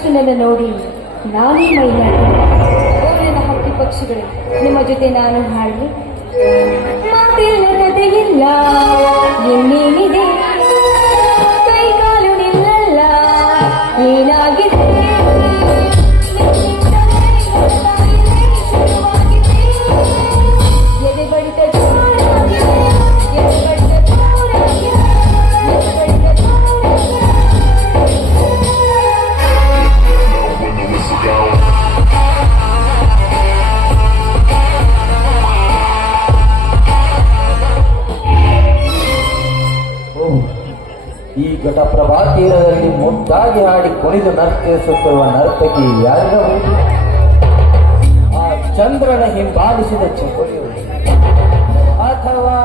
ಇಷ್ಟು ನನ್ನ ನೋಡಿ ನಾನೇ ಮೈಲಾಡಿ ಓರಿನ ಹಕ್ಕಿ ಪಕ್ಷಿಗಳು ನಿಮ್ಮ ಜೊತೆ ನಾನು ಹಾಡಿ ಮಾತಿಲ್ಲ ಕಥೆಯಿಲ್ಲ ಇನ್ನೇನಿದೆ ಕೈಕಾಲು ನಿಲ್ಲಲ್ಲ ಏನಾಗಿದೆ ಎದೆ ಬಡಿತ ಜೋರಾಗಿದೆ ಎದೆ ಬಡಿತ ಜೋರಾಗಿದೆ ಎದೆ ಬಡಿತ ಈ ಘಟಪ್ರಭಾ ತೀರದಲ್ಲಿ ಮುದ್ದಾಗಿ ಹಾಡಿ ಕುಣಿದು ನರ್ತಿಸುತ್ತಿರುವ ನರ್ತಕಿ ಯಾರಿರಬಹುದು? ಆ ಚಂದ್ರನ ಹಿಂಬಾಲಿಸಿದ ಚಕೋರಿಯು ಅಥವಾ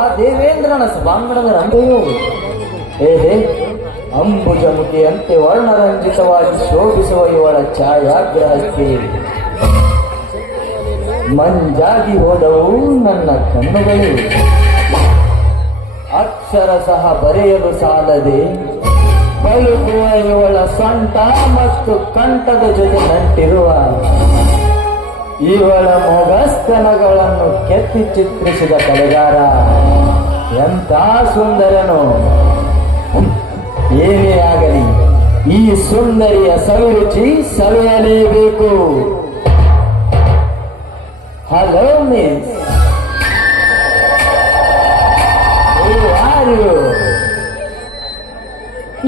ಆ ದೇವೇಂದ್ರನ ಸಭಾಂಗಣದ ರಂಭೆಯು? ಏಹೇ, ಅಂಬುಜಮುಖಿಯಂತೆ ವರ್ಣರಂಜಿತವಾಗಿ ಶೋಭಿಸುವ ಇವಳ ಛಾಯಾಗ್ರಹಕ್ಕೆ ಮಂಜಾಗಿ ಹೋದವು ನನ್ನ ಕಣ್ಣುಗಳು. ಅಕ್ಷರ ಸಹ ಬರೆಯಲು ಸಾಲದೆ ಬಳುಕುವ ಇವಳ ಸೊಂಟ ಮತ್ತು ಕಂಠದ ಜೊತೆ ನಂಟಿರುವ ಇವಳ ಮೊಗಸ್ತನಗಳನ್ನು ಕೆತ್ತಿ ಚಿತ್ರಿಸಿದ ಕಲೆಗಾರ ಎಂಥ ಸುಂದರನು. ಏನೇ ಆಗಲಿ ಈ ಸುಂದರಿಯ ಸವಿರುಚಿ ಸವಿಯಲೇಬೇಕು. ಹಲೋ ಮಿಸ್,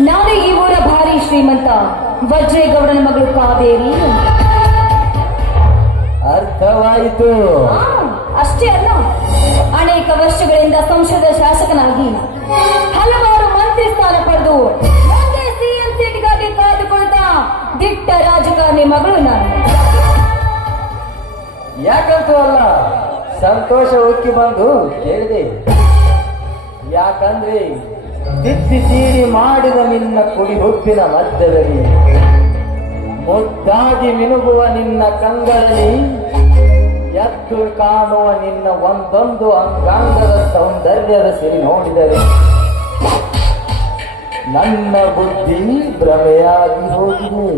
ನಾನೇ ಈ ಊರ ಭಾರಿ ಶ್ರೀಮಂತ ವಜ್ರೇಗೌಡನ ಮಗಳು ಕಾವೇರಿ. ಅರ್ಥವಾಯಿತು. ಅಷ್ಟೇ ಅಲ್ಲ, ಅನೇಕ ವರ್ಷಗಳಿಂದ ಸಂಸದ ಶಾಸಕನಾಗಿ ಹಲವಾರು ಮಂತ್ರಿ ಸ್ಥಾನ ಪಡೆದು ಒಂದೇ ಸಿಎಂ ಸೀಟ್ಗಾಗಿ ಕಾದುಕೊಳ್ತಾ ದಿಟ್ಟ ರಾಜಕಾರಣಿ ಮಗಳು ನಾನು. ಯಾಕಂತೂ ಅಲ್ಲ, ಸಂತೋಷ ಉಕ್ಕಿ ಬಂದು ಕೇಳಿದೆ. ಯಾಕಂದ್ರೆ ತಿದ್ದಿ ತೀಡಿ ಮಾಡಿದ ನಿನ್ನ ಕುಡಿ ಹುಬ್ಬಿನ ಮಧ್ಯದಲ್ಲಿ ಮುದ್ದಾಗಿ ಮಿನುಗುವ ನಿನ್ನ ಕಂಗಳಲ್ಲಿ ಎದ್ದು ಕಾಣುವ ನಿನ್ನ ಒಂದೊಂದು ಅಂಗಾಂಗದ ಸೌಂದರ್ಯದ ಸಿರಿ ನೋಡಿದರೆ ನನ್ನ ಬುದ್ಧಿ ಭ್ರಮೆಯಾಗಿ ಹೋಗಿದೆ.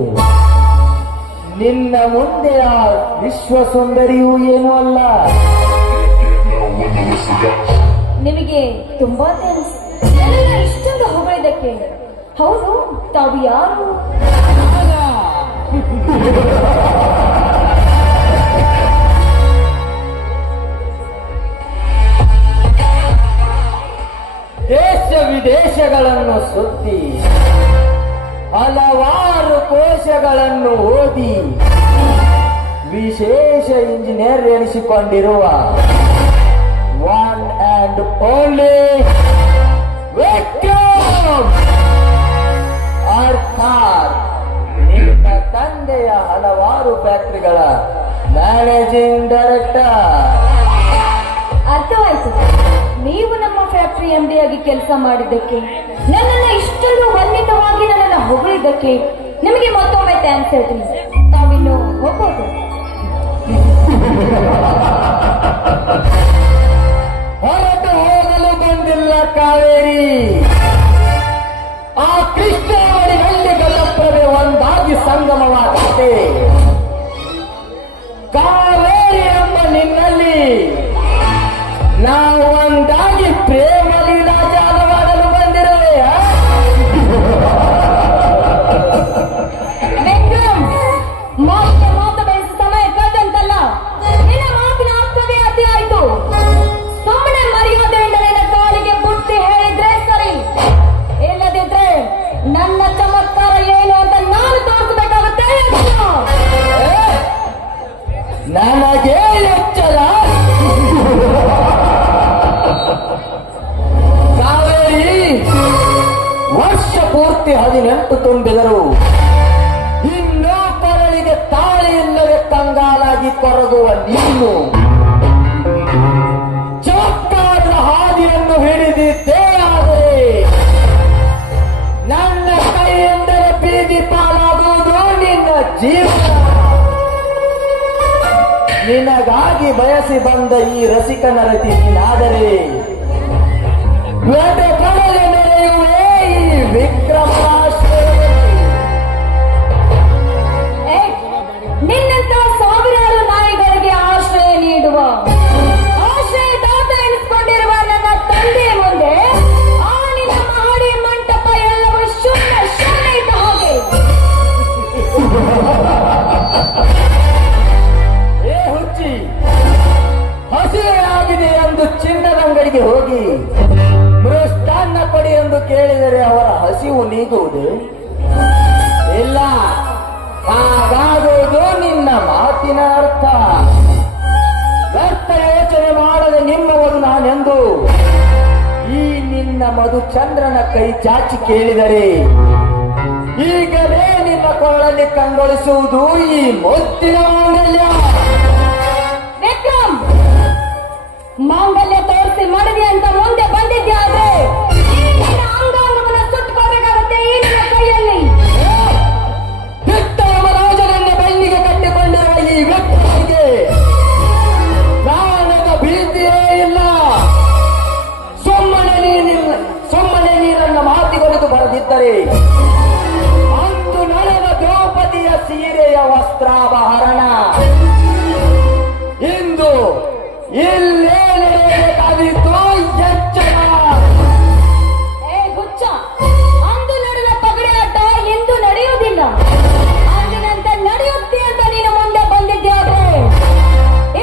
ನಿನ್ನ ಮುಂದೆ ಆ ವಿಶ್ವ ಸುಂದರಿಯೂ ಏನೂ ಅಲ್ಲ. ನಿಮಗೆ ತುಂಬಾ ಥ್ಯಾಂಕ್ಸ್ ಇಷ್ಟೊಂದು ಹೊಗಳಿದ್ದಕ್ಕೆ. ಹೌದು, ತಾವು ಯಾರು? ದೇಶ ವಿದೇಶಗಳನ್ನು ಸುತ್ತಿ ಹಲವಾರು ಕೋಶಗಳನ್ನು ಓದಿ ವಿಶೇಷ ಇಂಜಿನಿಯರ್ ಎನಿಸಿಕೊಂಡಿರುವ ಒನ್ ಅಂಡ್ ಓನ್ಲಿ ವಿಕ್ರಮ್, ಅರ್ಥಾತ್ ನಿನ್ನ ತಂದೆಯ ಹಲವಾರು ಫ್ಯಾಕ್ಟರಿಗಳ ಮ್ಯಾನೇಜಿಂಗ್ ಡೈರೆಕ್ಟರ್. ಅರ್ಥವಾಯ್ತು. ನೀವು ನಮ್ಮ ಫ್ಯಾಕ್ಟರಿ ಎಂಡಿ ಆಗಿ ಕೆಲಸ ಮಾಡಿದ್ದಕ್ಕೆ, ನನ್ನನ್ನು ಇಷ್ಟೊಂದು ವರ್ಣಿತವಾಗಿ ನನ್ನನ್ನು ಹೊಗಳಿದ್ದಕ್ಕೆ ನಿಮಗೆ ಮತ್ತೊಮ್ಮೆ ಥ್ಯಾಂಕ್ಸ್ ಹೇಳ್ತೀನಿ. ತಾವಿನ್ನು ಹೋಗ್ಬೋದು. ಹೊರಟು ಹೋಗಲು ಬಂದಿಲ್ಲ ಕಾವೇರಿ. ಆ ಕೃಷ್ಣಾವಳಿನಲ್ಲಿ ಗಲಪ್ರಭೆ ಒಂದಾಗಿ ಸಂಗಮವಾಗುತ್ತೆ. ಕಾವೇರಿ ಎಂಬ ನಿನ್ನಲ್ಲಿ ನಾವು ಒಂದಾಗಿ ಪ್ರೇಮ ಲೀಲಾಜಾಲವಾಡಲು ಬಂದಿರುವೆ. ಮಾತು ಬೆಳೆಸ ಸಮಯ ಕಳೆದಂತಲ್ಲ, ನಿನ್ನ ಮಾತಿನ ಅರ್ಥವೇ ಅತಿ ಆಯ್ತು. ಸುಮ್ಮನೆ ಮರ್ಯಾದೆಯಿಂದ ನಿನ್ನ ಕಾಲಿಗೆ ಬುಟ್ಟಿ ಹೇಳಿದ್ರೆ ಸರಿ, ಇಲ್ಲದಿದ್ರೆ ನನ್ನ ಚಮತ್ಕಾರ ಏನು ಅಂತ ನಾನು ತೋರಿಸಬೇಕಾಗುತ್ತೆ. ನನಗೆ ಎಚ್ಚರ. ಕಾವೇರಿ, ವರ್ಷ ಪೂರ್ತಿ 18 ತುಂಬಿದರು ಇನ್ನೂ ಕೊರಳಿಗೆ ತಾಳಿ ಇಲ್ಲವೇ ಕಂಗಾಲಾಗಿ ಕೊರಗುವ ನೀನು ಚಮತ್ಕಾರದ ಹಾದಿಯನ್ನು ಹಿಡಿದಿದ್ದೇ ಆದರೆ ನನ್ನ ಕೈಯಿಂದಲೇ ಬೀದಿ ಪಾಲಾಗುವುದು ನಿನ್ನ ಜೀವನ. ನಿನಗಾಗಿ ಬಯಸಿ ಬಂದ ಈ ರಸಿಕನ ರತಿ ನೀನಾದರೆ ಮೆರೆಯುವೆ ಈ ವಿಕ್ರಮಾಶ್ರಯ. ಅವರ ಹಸಿವು ನೀಗುವುದು ಇಲ್ಲ. ಹಾಗಾಗುವುದು ನಿನ್ನ ಮಾತಿನ ಅರ್ಥ. ವ್ಯರ್ಥ ಯೋಚನೆ ಮಾಡದೆ ನಿಮ್ಮವರು ನಾನೆಂದು ಈ ನಿನ್ನ ಮಧುಚಂದ್ರನ ಕೈ ಚಾಚಿ ಕೇಳಿದರೆ ಈಗಲೇ ನಿನ್ನ ಕೊಳ್ಳಲ್ಲಿ ಕಂಗೊಳಿಸುವುದು ಈ ಮುತ್ತಿನ ಮಾಂಗಲ್ಯ. ವಿಕ್ರಮ್, ಮಾಂಗಲ್ಯ ತೋರಿಸಿ ಮಾಡಿದೆ ಅಂತ ಮುಂದೆ ಬಂದಿದ್ಯಾದ್ರೆ ಈ ನಿನ್ನ ಅಂಗಾಂಗವನ್ನು ಸುಟ್ಟುಕೋಬೇಕಾಗುತ್ತೆ ಈ ನಿನ್ನ ಕೈಯಲ್ಲಿ. ರಾಜನನ್ನ ಬೆನ್ನಿಗೆ ಕಟ್ಟಿಕೊಂಡಿರುವ ಈ ವ್ಯಕ್ತಿಗೆ ಪ್ರಾಣದ ಭೀತಿಯೇ ಇಲ್ಲ. ಸುಮ್ಮನೆ ನೀರನ್ನ ಮಾತಿಗೊಲಿದು ಬರೆದಿದ್ದರೆ ಅಂದು ನಡೆದ ದ್ರೌಪದಿಯ ಸೀರೆಯ ವಸ್ತ್ರಾಭರಣ ಇಂದು ಇಲ್ಲೇ ನಡೆಯಬೇಕಾದಿತ್ತು. ಎಚ್ಚರ. ಏ ಹುಚ್ಚ, ಅಂದು ನಡೆದ ಪಗಡೆ ಆಟ ಇಂದು ನಡೆಯುವುದಿಲ್ಲ. ಅಂದಿನಂತೆ ನಡೆಯುತ್ತೆ ಅಂತ ನೀನು ಮುಂದೆ ಬಂದಿದ್ಯಾದ್ರೆ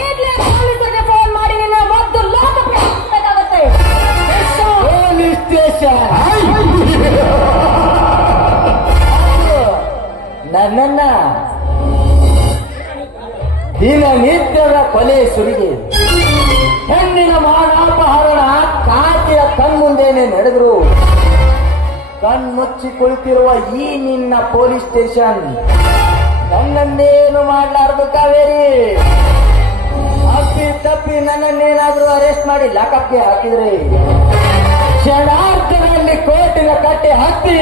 ಈಗಲೇ ಪೊಲೀಸರಿಗೆ ಫೋನ್ ಮಾಡಿ ನಿನ್ನ ಮೊದ್ದು ಲೋಕಕ್ಕೆ ಹಾಕಬೇಕಾಗತ್ತೆ. ಪೊಲೀಸ್ ಸ್ಟೇಷನ್ ನನ್ನನ್ನ ದಿನನಿತ್ಯದ ಕೊಲೆ ಸುರಿಗೆ ಹೆಣ್ಣಿನ ಮಾನಾಪಹರಣ ಕಾಕೆಯ ಕಣ್ಮುಂದೇನೆ ನಡೆದ್ರು. ಕಣ್ಮುಚ್ಚಿ ಕುಳಿತಿರುವ ಈ ನಿನ್ನ ಪೊಲೀಸ್ ಸ್ಟೇಷನ್ ನನ್ನನ್ನೇನು ಮಾಡಲಾರದು ಕಾವೇರಿ. ಅಪ್ಪಿ ತಪ್ಪಿ ನನ್ನನ್ನೇನಾದ್ರೂ ಅರೆಸ್ಟ್ ಮಾಡಿ ಲಾಕಪ್ಗೆ ಹಾಕಿದ್ರೆ ಕ್ಷಣಾರ್ಧದಲ್ಲಿ ಕೋರ್ಟಿನ ಕಟ್ಟೆ ಹತ್ತಿ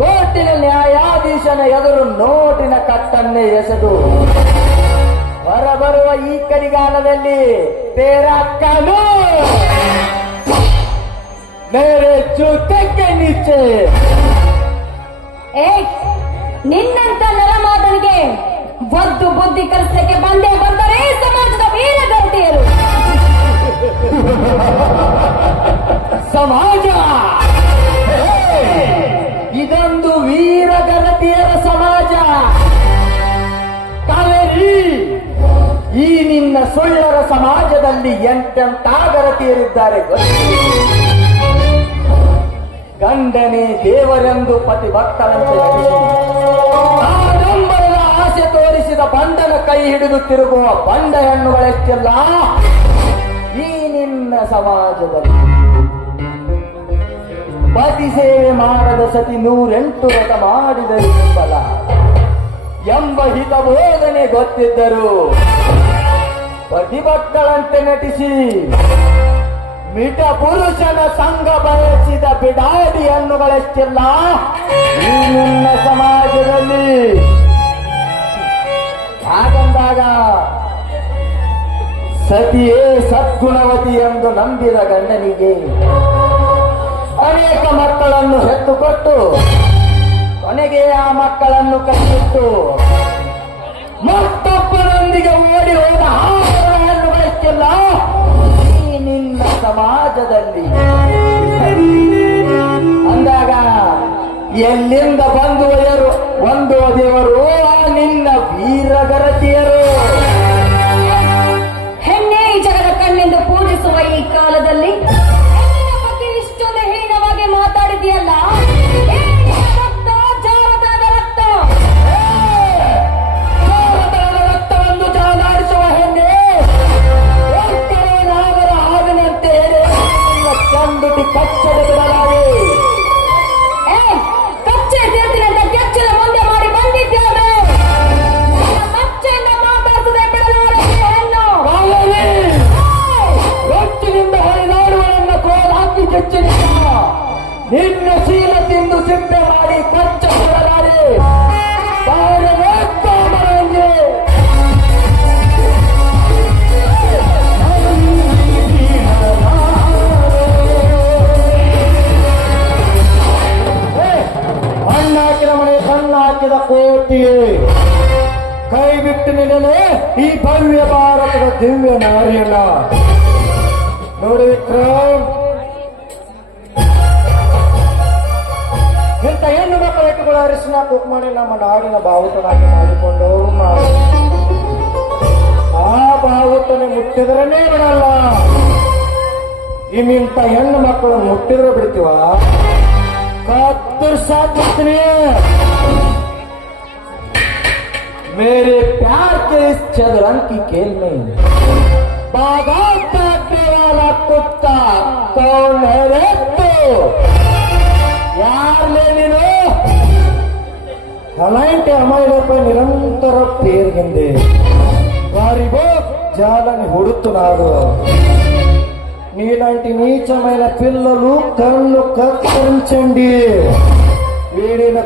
ಕೋರ್ಟಿನ ನ್ಯಾಯಾಧೀಶನ ಎದುರು ನೋಟಿನ ಕಟ್ಟನ್ನೇ ಎಸೆದು ಹೊರಬರುವ ಈ ಕಡಿಗಾಲದಲ್ಲಿ ತೇರಾ ಕಾನೂನು ಮೇರೆ ಜೂತಕ್ಕೆ ನೀಚೆ. ಏ, ನಿನ್ನಂತ ನರಮಾದನಿಗೆ ಒದ್ದು ಬುದ್ಧಿ ಕಲಿಸಲಿಕ್ಕೆ ಬಂದೇ ಬಂದರೆ ಸಮಾಜದ ವೀರಗತಿಯರು. ಸಮಾಜ ಇದೊಂದು ವೀರಗರತಿಯರ ಸಮಾಜ. ಕಾವೇರಿ, ಈ ನಿನ್ನ ಸುಳ್ಳರ ಸಮಾಜದಲ್ಲಿ ಎಂತೆಂಥ ಗರತಿಯರಿದ್ದಾರೆ ಗಂಡನೇ ದೇವರೆಂದು ಪತಿಭಕ್ತರಂತೆ ನಟಿಸಿ ಆಡಂಬರದ ಆಸೆ ತೋರಿಸಿದ ಬಂಡನ ಕೈ ಹಿಡಿದು ತಿರುಗುವ ಬಂಡ ಹೆಣ್ಣುಗಳೆಷ್ಟಿಲ್ಲ ಈ ನಿನ್ನ ಸಮಾಜದಲ್ಲಿ. ಪತಿ ಸೇವೆ ಮಾಡದ ಸತಿ 108 ವ್ರತ ಮಾಡಿದರೆ ಫಲ ಎಂಬ ಹಿತಬೋಧನೆ ಗೊತ್ತಿದ್ದರು ಪತಿಭಕ್ತಳಂತೆ ನಟಿಸಿ ಮಿಟ ಪುರುಷನ ಸಂಘ ಬಯಸಿದ ಬಿಡಾಡಿ ಹಣ್ಣುಗಳೆಷ್ಟಿಲ್ಲ ಈ ನಿನ್ನ ಸಮಾಜದಲ್ಲಿ. ಹಾಗಂದಾಗ ಸತಿಯೇ ಸದ್ಗುಣವತಿ ಎಂದು ನಂಬಿದ ಗಂಡನಿಗೆ ಅನೇಕ ಮಕ್ಕಳನ್ನು ಹೆತ್ತುಕೊಟ್ಟು ಕೊನೆಗೆ ಆ ಮಕ್ಕಳನ್ನು ಕಟ್ಟಿಟ್ಟು ಮತ್ತೊಬ್ಬರೊಂದಿಗೆ ಓಡಿ ಹೋದ ಹಣ್ಣುಗಳೆಷ್ಟಿಲ್ಲ ಈ ನಿನ್ನ ಸಮಾಜದಲ್ಲಿ. ಅಂದಾಗ ಎಲ್ಲಿಂದ ಒಂದು ದೇವರು ಆ ನಿನ್ನ ವೀರಗರತಿಯರು. ಹೆಣ್ಣೆ ಈ ಜಗದ ಕಣ್ಣೆಂದು ಪೂಜಿಸುವ ಈ ಕಾಲದಲ್ಲಿ ಹೆಣ್ಣಿನ ಬಗ್ಗೆ ಇಷ್ಟೊಂದು ಹೀನವಾಗಿ ಮಾತಾಡಿದೆಯಲ್ಲ. ರಕ್ತ ಜಾವತನದ ರಕ್ತ, ರಕ್ತವನ್ನು ಜಾಲಾಡಿಸುವ ಹೆಣ್ಣೆ ನಾಗರ ಹಾವಿನಂತೆ ಚಂದುಟಿ ಕಚ್ಚದೆ ಬಿಡಲಾರೆ. ಕಚ್ಚೆ ತೀರ್ತಿನಂತ ಕೆಚ್ಚಲ ಮುಂದೆ ಮಾಡಿ ಬಂದಿದ್ದೇವೆ. ಕಚ್ಚೆಯಿಂದ ಮಾತಾಡಿಸದೆ ಬಿಡಲಾರೆ ಹೆಣ್ಣು. ರೊಚ್ಚಿನಿಂದ ಹೊರನಾಡುವ ನನ್ನ ಕೋಲ್ ಹಾಕಿ ಕೆಚ್ಚಲಿಲ್ಲ ನಿನ್ನ ಶೀಲ ತಿಂದು ಸಿಪ್ಪೆ ಮಾಡಿ ಕಚ್ಚ ಬಿಡಲಾರೆ. ಹಣ್ಣಾಕಿದ ಮನೆ ಕಣ್ಣಾಕಿದ ಕೋಟಿಯೇ ಕೈ ಬಿಟ್ಟು ನಿಲ್ಲನೆ ಈ ಭವ್ಯ ಭಾರತದ ದಿವ್ಯ ನಾರಿಯಲ್ಲ. ನೋಡಿ ವಿಕ್ರಮ್, ಇಂಥ ಹೆಣ್ಣು ಮಕ್ಕಳ ಇಟ್ಟುಗಳ ಅರಿಶಿನ ಕುಕ್ಮಣಿ ನಮ್ಮ ನಾಡಿನ ಬಾವುಟನಾಗಿ ಮಾಡಿಕೊಂಡು ಆ ಬಾವುಟನೆ ಮುಟ್ಟಿದ್ರನೇ ಬಿಡಲ್ಲ. ಇನ್ನಿಂಥ ಹೆಣ್ಣು ಮಕ್ಕಳು ಮುಟ್ಟಿದ್ರೆ ಬಿಡ್ತೀವ? और साथ सुनिए, मेरे प्यार के इस चदरंग की खेल में बागात काटने वाला कुत्ता कौन है रे तो यार ले ನೀನು అలాంటి అమ్మాయిలపై నిరంతర పేరుగింది వారిగో జాలని హుడుతున్నాడు నీలాంటి నీచమైన పిల్లలు కళ్ళు కత్తిరించండి వీడిన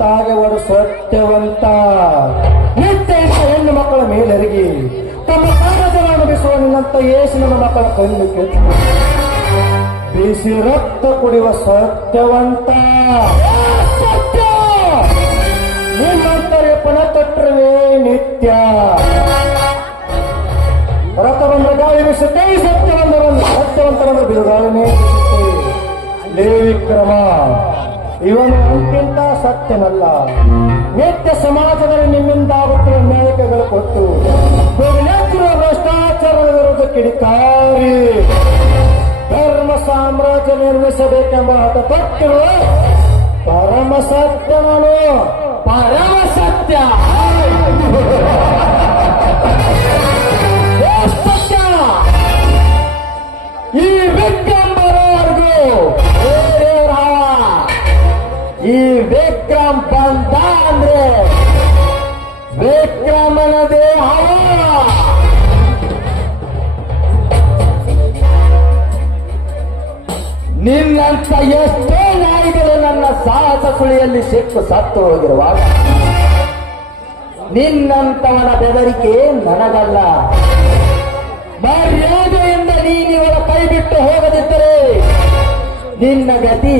తాగేవాడు ಸತ್ಯವಂತ ನಿತ್ಯ ಹೆಣ್ಣು ಮಕ್ಕಳ ಮೇಲೆರಗಿ ತಮ್ಮ ಕಾರ್ಯವನ್ನು ಅನುಭವಿಸುವ ನಿನ್ನಂತ ಯೇಸುವಿನ ಮಕ್ಕಳ ಕಣ್ಣು ಕೆತ್ತು ಬಿಸಿ ರಕ್ತ ಕುಡಿಯುವ ಸತ್ಯವಂತ ಸತ್ಯ ನಿನ್ನಂತರೆ ಪಣ ತೊಟ್ಟರೆ ನಿತ್ಯ ರಥ ಬಂದ ಗಾಳಿ ಬೀಸುತ್ತೆ ಸತ್ಯವಂತರನ್ನು ಬಿರುಗಾಳಿನೇ ಲೇ ವಿಕ್ರಮ ಇವನು ಅಂತಿಂತ ಸತ್ಯನಲ್ಲ ನಿತ್ಯ ಸಮಾಜದಲ್ಲಿ ನಿಮ್ಮಿಂದಾಗುತ್ತಿರುವ ನ್ಯಾಯಕಗಳು ಕೊಟ್ಟು ಬಹುನೇತಿರುವ ಭ್ರಷ್ಟಾಚಾರದ ವಿರುದ್ಧ ಕಿಡಿಕಾರಿ ಧರ್ಮ ಸಾಮ್ರಾಜ್ಯ ನಿರ್ಮಿಸಬೇಕೆಂಬ ಹಠ ತೊಟ್ಟಿರುವ ಪರಮ ಸತ್ಯನನು ಪರಮ ಸತ್ಯ ಸತ್ಯ ಈ ವಿಕ್ರಮರವರೆಗೂ ಈ ವಿಕ್ರಮ್ ಬಂದ ಅಂದ್ರೆ ವಿಕ್ರಮನದೇ ಹವ ನಿನ್ನಂತ ಎಷ್ಟೋ ನಾಯಿಗಳು ನನ್ನ ಸಾಹಸ ಸುಳಿಯಲ್ಲಿ ಸಿಕ್ಕು ಸತ್ತು ಹೋಗಿರುವಾಗ ನಿನ್ನಂತವನ ಬೆದರಿಕೆ ನನಗಲ್ಲ ಮರ್ಯಾದೆಯಿಂದ ನೀನಿವರ ಕೈ ಬಿಟ್ಟು ಹೋಗದಿದ್ದರೆ ನಿನ್ನ ಗತಿ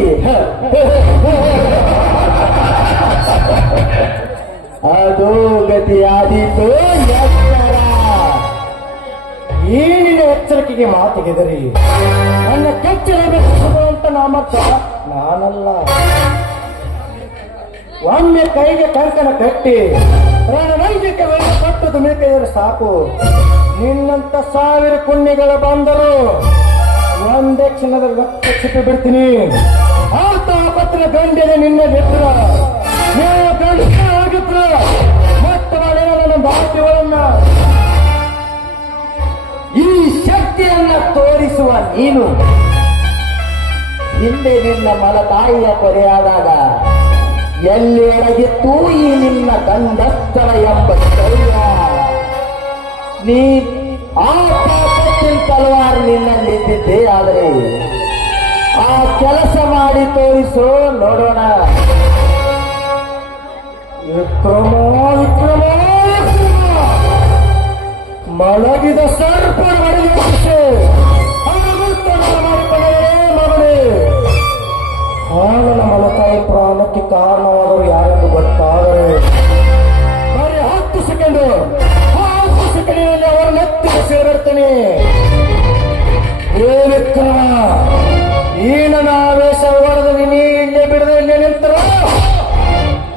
ಅದು ಗತಿಯಾದೀತು ಎತ್ತರ ಏನಿನ ಎಚ್ಚರಿಕೆಗೆ ಮಾತಿಗೆದರಿ ನನ್ನ ಕೆಚ್ಚಲೇಬೇಕು ನಾಮಕ್ಕ ನಾನಲ್ಲ ಒಮ್ಮೆ ಕೈಗೆ ಕಂಕಣ ಕಟ್ಟಿ ರಣರಂಗಕ್ಕೆ ಕಟ್ಟದು ಮೇಕೆಯರು ಸಾಕು ನಿನ್ನಂತ ಸಾವಿರ ಪುಣ್ಯಗಳ ಬಂದರು ಒಂದೇ ಕ್ಷಣದ ರಕ್ತ ಚಿಪ್ಪಿ ಬಿಡ್ತೀನಿ ಆತ ಪತ್ರ ಗಂಡಿನ ನಿನ್ನ ನೆತ್ರ ನೀವು ಗಂಡ ಆಗಿದ್ರ ಮತ್ತೆ ಮಾಡಿದ ನನ್ನ ಬಾಕಿಗಳನ್ನ ಈ ಶಕ್ತಿಯನ್ನ ತೋರಿಸುವ ನೀನು ಹಿಂದೆ ನಿನ್ನ ಮಲತಾಯಿಯ ಕೊರೆಯಾದಾಗ ಎಲ್ಲಿ ಅಡಗಿತ್ತು ಈ ನಿನ್ನ ಗಂಡಸ್ಥಳ ಎಂಬ ಶೌರ್ಯ ನೀ ಆ ಪಾಪತ್ತಿನ ತಲವಾರು ನಿನ್ನಲ್ಲಿದ್ದಿದ್ದೆ ಆದರೆ ಆ ಕೆಲಸ ಮಾಡಿ ತೋರಿಸೋ ನೋಡೋಣ ವಿಕ್ರಮ ವಿಕ್ರಮ ಮಲಗಿದ ಸರ್ಪ ಮಾಡಿಕೊಂಡೇ ಮಗಳೇ ಹಾಲನ ಮಲತಾಯಿ ಪ್ರಾಣಕ್ಕೆ ಕಾರಣವಾದರು ಯಾರೆಂದು ಗೊತ್ತಾದರೆ ಬರೀ 10 ಸೆಕೆಂಡ್ ಅವರ ನೆತ್ತಿಗೆ ಸೇರಿಡ್ತೀನಿ ಏ ವಿಕ್ರಮ ಈ ನನ್ನ ಆವೇಶ ಹೊಡೆದು ನೀ ಇಲ್ಲೇ ಬಿಡದೆ ಇಲ್ಲೇ ನಿಂತರ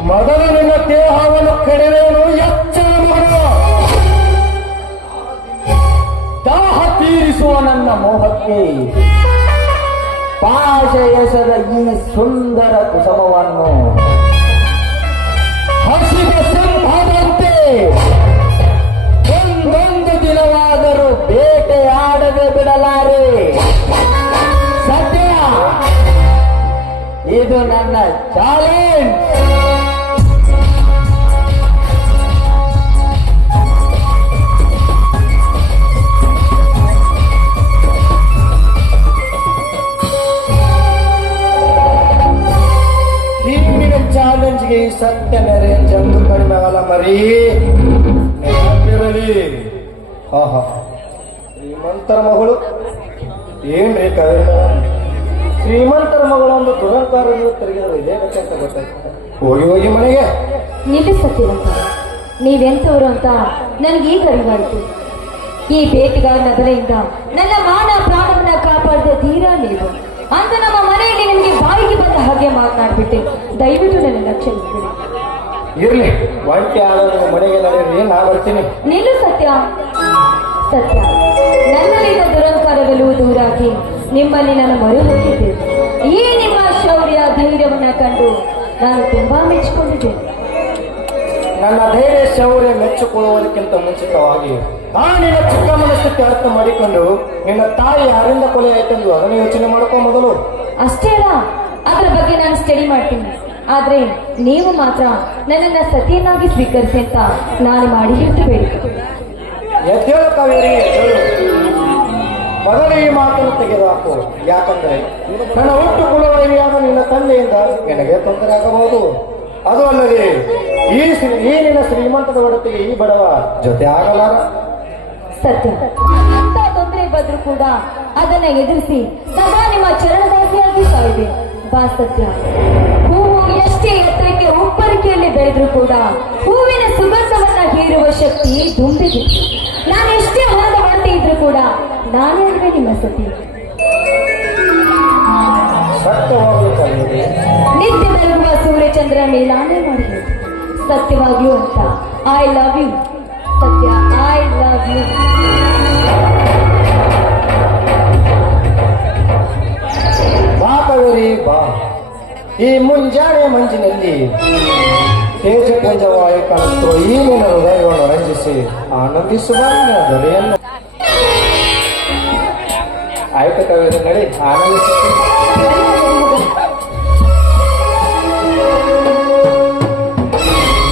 ಮೊದಲು ನಿನ್ನ ದೇಹವನ್ನು ಕಡಿಮೆಯನ್ನು ಎಚ್ಚರ ಮಾಡು ದಾಹ ತೀರಿಸುವ ನನ್ನ ಮೋಹಕ್ಕೆ ಪಾಶ ಎಸೆದ ಈ ಸುಂದರ ಕುಸುಮವನ್ನು ಹಸಿದ ಸಿಂಹದಂತೆ ಒಂದೊಂದು ದಿನವಾದರೂ ಬೇಟೆಯಾಡದೆ ಬಿಡಲಾರೆ ಸತ್ಯ ಇದು ನನ್ನ ಚಾಲೆಂಜ್ ಚಾಲೆಂಜ್ಗೆ ಸತ್ಯ ನೆರೆ ಜಂದು ಕಡಿಮೆ ಆಗಲ್ಲ ಮರಿ ನೆನಪಿರಲಿ ಆಹಾ ಶ್ರೀಮಂತರ ಮಗಳು ಏನ್ರಿ ಶ್ರೀಮಂತರ ಮಗಳು ಒಂದು ದುರಂಕಾರ ತಿರುಗಿದ್ರು ಇದೇ ಕಥೆ ಅಂತ ಗೊತ್ತಾಯ್ತು ಹೋಗಿ ಹೋಗಿ ಮನೆಗೆ ನಿಲ್ಲಿಸುತ್ತೀರಂತ ನೀವೆಂತವರು ಅಂತ ನನಗೀಗ ಅರಿವಾಯಿತು ಈ ಬೇಟೆಗಾರನ ಬಲೆಯಿಂದ ನನ್ನ ಮಾನ ಪ್ರಾಣವನ್ನ ಕಾಪಾಡಿದ ಧೀರ ನೀವು ಅಂತ ನಮ್ಮ ಮನೆಯಲ್ಲಿ ನಿಮಗೆ ಬಾಯಿಗೆ ಬಂದ ಹಾಗೆ ಮಾತನಾಡ್ಬಿಟ್ಟೆ ದಯವಿಟ್ಟು ನನ್ನ ಕ್ಷಮಿಸಿಬಿಡಿ ಇರ್ಲಿ ಒಂಟಿ ಆಡೋದು ಮನೆಗೆ ನಡೆಯಿರಿ ನಾ ಬರ್ತೀನಿ ನಿಲ್ಲು ಸತ್ಯ ಸತ್ಯ ನನ್ನಲ್ಲಿನ ದುರಂಕಾರಗಳು ದೂರಾಗಿ ನಿಮ್ಮಲ್ಲಿ ನಾನು ಮರು ಹೋಗಿದ್ದೆ ಈ ನಿಮ್ಮ ಶೌರ್ಯ ಧೈರ್ಯವನ್ನ ಕಂಡು ನಾನು ತುಂಬಾ ಮೆಚ್ಚಿಕೊಂಡಿದ್ದೇನೆ. ನನ್ನ ಧೈರ್ಯ ಶೌರ್ಯ ಮೆಚ್ಚಿಕೊಳ್ಳುವುದಕ್ಕಿಂತ ಮುಂಚಿತವಾಗಿ ನಾನು ನಿನ್ನ ಚಿಕ್ಕ ಮನಸ್ಥಿತಿ ಅರ್ಥ ಮಾಡಿಕೊಂಡು ನಿನ್ನ ತಾಯಿ ಯಾರಿಂದ ಕೊಲೆ ಆಯ್ತೆಂದು ಅದನ್ನು ಯೋಚನೆ ಮಾಡ್ಕೊ ಮೊದಲು. ಅಷ್ಟೇ ಅಲ್ಲ, ಅದರ ಬಗ್ಗೆ ನಾನು ಸ್ಟಡಿ ಮಾಡ್ತೀನಿ. ಆದ್ರೆ ನೀವು ಮಾತ್ರ ನನ್ನನ್ನ ಸತಿಯನ್ನಾಗಿ ಸ್ವೀಕರಿಸಿ ಅಂತ ನಾನು ಮಾಡಿ ಹೇಳ್ತಬೇಡಿ. ಎದ್ದೇಳು ಕಾವೇರಿ, ಎದ್ದೇಳು. ಮೊದಲು ಈ ಮಾತನ್ನು ತೆಗೆದುಹಾಕು. ಯಾಕಂದ್ರೆ ನನ್ನ ಹುಟ್ಟು ಕುಲವೈರಿಯಾದ ನಿನ್ನ ತಂದೆಯಿಂದ ನಿನಗೆ ತೊಂದರೆ ಆಗಬಹುದು. ಅದು ಅಲ್ಲದೆ ಈ ನಿನ್ನ ಶ್ರೀಮಂತದ ಒಡತಿಗೆ ಈ ಬಡವ ಜೊತೆ ಆಗಲಾರ. ಸತ್ಯ, ಅಂತ ತೊಂದರೆ ಬಂದ್ರೂ ಕೂಡ ಅದನ್ನ ಎದುರಿಸಿ ಸದಾ ನಿಮ್ಮ ಚರಣದಾಸಿಯಾಗಿ ಸಾಯಿದೆ. ಬಾ ಸತ್ಯ, ಹೂವು ಎಷ್ಟೇ ಎತ್ತರಕ್ಕೆ ಉಪ್ಪರಿಕೆಯಲ್ಲಿ ಬೆಳೆದ್ರೂ ಕೂಡ ಹೂವಿನ ಸುಗಂಧವನ್ನ ಹೀರುವ ಶಕ್ತಿ ದುಂಬಿಗೆ. ನಾನು ಎಷ್ಟೇ ಹೊರದ ಹೊರತೆ ಇದ್ರೂ ಕೂಡ ನಾನೇ ಅಲ್ವೇ ನಿಮ್ಮ ಸತಿ. ಸತ್ಯವಾಗಿ ಕಾವೇರಿ, ನಿತ್ಯ ಬೆಳಗುವ ಸೂರ್ಯಚಂದ್ರ ಮೇಲಾನೆ ಮಾಡಬೇಕು. ಸತ್ಯವಾಗಿಯೂ ಅಂತ ಐ ಲವ್ ಯು ಸತ್ಯ, ಐ ಲವ್ ಯು. ಬಾ ಕಾವೇರಿ ಬಾ. ಈ ಮುಂಜಾನೆ ಮಂಜಿನಲ್ಲಿ ತೇಜಪುಂಜವಾಗಿ ಕಾಣಿಸುವ ಈ ನಿನ್ನ ಹೃದಯವನ್ನು ರಂಜಿಸಿ ಆನಂದಿಸುವ ನಿನ್ನ ದೊರೆಯನ್ನು. ಆಯ್ತು ಕಾವೇರಿ, ನಡಿ ಆನಂದಿಸುತ್ತೀನಿ.